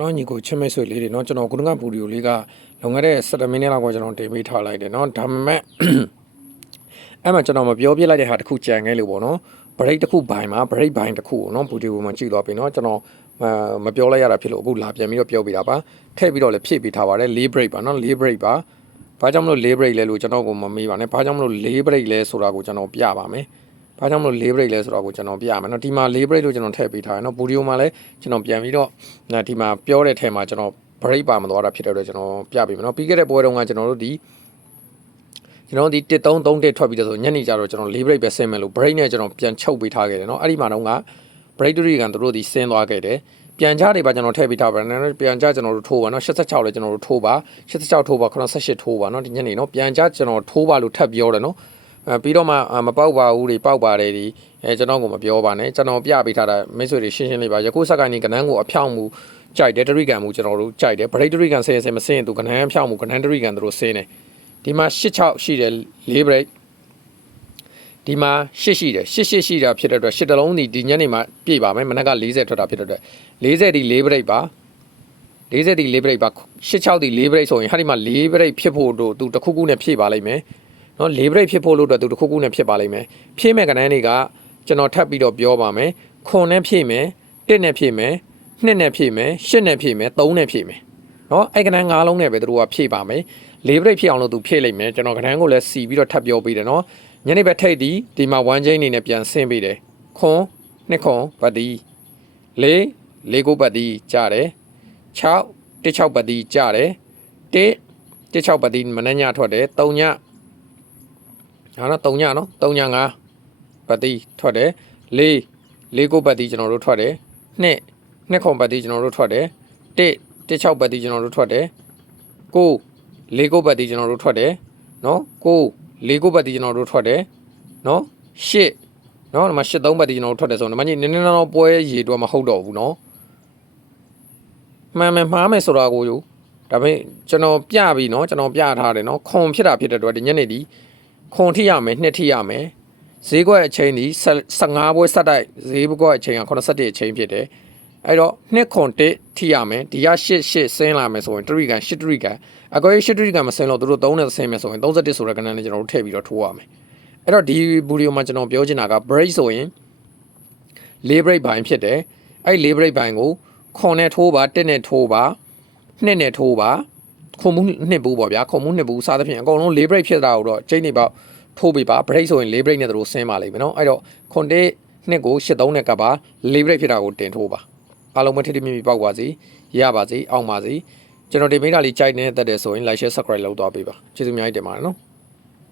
နော်ညီကိုချစ်မိတ်ဆွေလေးတွေနော်ကျွန်တော်ကုလကပူဒီယိုလေးကလွန်ခဲ့တဲ့7မိနစ်လောက်ကကျွန်တော်တင်ပေးထားလိုက်တယ်နော်ဒါပေမဲ့အဲ့မှာကျွန်တော်မပြောပြလိုက်တဲ့ဟာတစ်ခုကြံခဲ့လို့ပေါ့နော် break တစ်ခုဘိုင်မှာ break ဘိုင်တစ်ခုကိုနော်ပူဒီယိုမှာကြည့်သွားပြီနော်ကျွန်တော်မပြောလိုက်ရတာဖြစ်လို့အခုလာပြန်ပြီးတော့ပြောပြတာပါထည့်ပြီးတော့လည်းဖြည့်ပေးထားပါတယ်၄ break ပါနော်၄ break ပါဘာကြောင့်မလို့၄ break လဲလို့ကျွန်တော်ကိုမမေးပါနဲ့ဘာကြောင့်မလို့၄ break လဲဆိုတာကိုကျွန်တော်ပြပါမယ် ဘာကြောင့်မလို့၄ break လဲဆိုတော့ကိုကျွန်တော်ပြရမယ်เนาะဒီမှာ၄ break လို့ကျွန်တော်ထည့်ပေးထားတယ်เนาะဗီဒီယိုမှာလည်းကျွန်တော်ပြန်ပြီးတော့ဒီမှာပြောတဲ့ထဲမှာကျွန်တော် break ပါမသွားတာဖြစ်တဲ့အတွက်ကျွန်တော်ပြပေးမယ်เนาะပြီးခဲ့တဲ့ပွဲတုန်းကကျွန်တော်တို့ဒီကျွန်တော်ဒီ1331ထွက်ပြီးတော့ဆိုညနေကျတော့ကျွန်တော်၄ break ပဲဆင်းမယ်လို့ break နဲ့ကျွန်တော်ပြန်ချုပ်ပေးထားခဲ့တယ်เนาะအဲ့ဒီမှာတော့က break တွေကန်တို့ဒီဆင်းသွားခဲ့တယ်ပြန်ကြတွေပါကျွန်တော်ထည့်ပေးထားပါတယ်နော်ပြန်ကြကျွန်တော်တို့ထိုးပါနော်86လည်းကျွန်တော်တို့ထိုးပါ86ထိုးပါ88ထိုးပါနော်ဒီညနေနော်ပြန်ကြကျွန်တော်ထိုးပါလို့ထပ်ပြောတယ်နော်အဲ ပြီးတော့မှမပေါက်ပါဘူးတွေပေါက်ပါတယ်ဒီအဲကျွန်တော်ကမပြောပါနဲ့ကျွန်တော်ပြပေးထားတာမိတ်ဆွေတွေရှင်းရှင်းလေးပါယခုစကိုင်းနေကနန်းကိုအဖြောင်းမှုကြိုက်တယ်တရိကန်မှုကျွန်တော်တို့ကြိုက်တယ်ဗရိတ်တရိကန်ဆင်းဆင်းမဆင်းသူကနန်းဖြောင်းမှုကနန်းတရိကန်တို့ဆင်းတယ်ဒီမှာ86ရှိတယ်၄ဗရိတ်ဒီမှာ8ရှိတယ်8 8ရှိတာဖြစ်တဲ့အတွက်8တလုံးဒီဒီညနေမှာပြည့်ပါမယ်မနက်က40ထွက်တာဖြစ်တဲ့အတွက်40ဒီ4ဗရိတ်ပါ40ဒီ4ဗရိတ်ပါ86ဒီ4ဗရိတ်ဆိုရင်ဟာဒီမှာ4ဗရိတ်ဖြစ်ဖို့တို့သူတစ်ခုခုနဲ့ဖြည့်ပါလိမ့်မယ် နော်4ဗရိတ်ဖြစ်ဖို့လို့တော့သူတစ်ခုခုနဲ့ဖြစ်ပါလိမ့်မယ်ဖြည့်မဲ့ကဏ္ဍတွေကကျွန်တော်ထပ်ပြီးတော့ပြောပါမယ်ခွန်နဲ့ဖြည့်မယ်1နဲ့ဖြည့်မယ်2နဲ့ဖြည့်မယ်8နဲ့ဖြည့်မယ်3နဲ့ဖြည့်မယ်နော်အဲ့ကဏ္ဍ၅လုံးနဲ့ပဲသူတို့ကဖြည့်ပါမယ်4ဗရိတ်ဖြည့်အောင်လို့သူဖြည့်လိုက်မယ်ကျွန်တော်ကဏ္ဍကိုလည်းစီပြီးတော့ထပ်ပြောပေးတယ်နော်ညနေဘက်ထိတ်ဒီဒီမှာ1 chain အနေနဲ့ပြန်ဆင်းပေးတယ်ခွန်နှစ်ခွန်ပတ်တီ၄၄ကိုပတ်တီကြားတယ်6 16ပတ်တီကြားတယ်1 16ပတ်တီမနှညထွက်တယ်3ည ဟာနော်3ညနော်3ည5ပတ်တီထွက်တယ်4 4ကိုပတ်တီကျွန်တော်တို့ထွက်တယ်2 2ခွန်ပတ်တီကျွန်တော်တို့ထွက်တယ်1 16ပတ်တီကျွန်တော်တို့ထွက်တယ်9 4ကိုပတ်တီကျွန်တော်တို့ထွက်တယ်နော်9လေးခုပတ်တီကျွန်တော်တို့ထွက်တယ်နော်ရှစ်နော်ဒီမှာရှစ်သုံးပတ်တီကျွန်တော်တို့ထွက်တယ်ဆိုတော့ဒီမှာကြီးနည်းနည်းတော့ပွဲရေတော့မဟုတ်တော့ဘူးနော်မှန်မှန်မှားမယ်ဆိုတာကိုယူဒါပေမဲ့ကျွန်တော်ပြပြီနော်ကျွန်တော်ပြထားတယ်နော်ခွန်ဖြစ်တာဖြစ်တဲ့အတွက်ဒီညနေဒီ ခွန်ထိရမယ်နှစ်ထိရမယ်ဈေးကွက်အချိန်ဒီ15ပွဲဆက်တိုက်ဈေးကွက်အချိန်က81အချိန်ဖြစ်တယ်အဲ့တော့နှစ်ခွန်တစ်ထိရမယ်ဒီက8 8ဆင်းလာမယ်ဆိုရင်တရိကန်8တရိကန်အကွဲ8တရိကန်မဆင်းလို့တို့3နဲ့ဆင်းမယ်ဆိုရင်31ဆိုတဲ့ကဏ္ဍနဲ့ကျွန်တော်တို့ထည့်ပြီးတော့ထိုးရမယ်အဲ့တော့ဒီဗီဒီယိုမှာကျွန်တော်ပြောချင်တာက break ဆိုရင်၄ break ဘိုင်းဖြစ်တယ်အဲ့၄ break ဘိုင်းကိုခွန်နဲ့ထိုးပါ1နဲ့ထိုးပါ2နဲ့ထိုးပါ ခုံမှုနှစ်ဘူးပေါ့ဗျာခုံမှုနှစ်ဘူးစသဖြင့်အကုန်လုံး၄ break ဖြစ်တာကိုတော့ချိန်နေပေါ့ထိုးပေးပါ break ဆိုရင်၄ break နဲ့တို့ဆင်းပါလိမ့်မယ်နော်အဲ့တော့ခွန်တဲ့နှစ်ကို83နဲ့ကပ်ပါ၄ break ဖြစ်တာကိုတင်ထိုးပါအားလုံးမထိထိမိမိပေါက်ပါစေရပါစေအောင်ပါစေကျွန်တော်ဒီမိတာလေးကြိုက်နေတဲ့တက်တယ်ဆိုရင် like share subscribe လုပ်သွားပေးပါကျေးဇူးအများကြီးတင်ပါတယ်နော်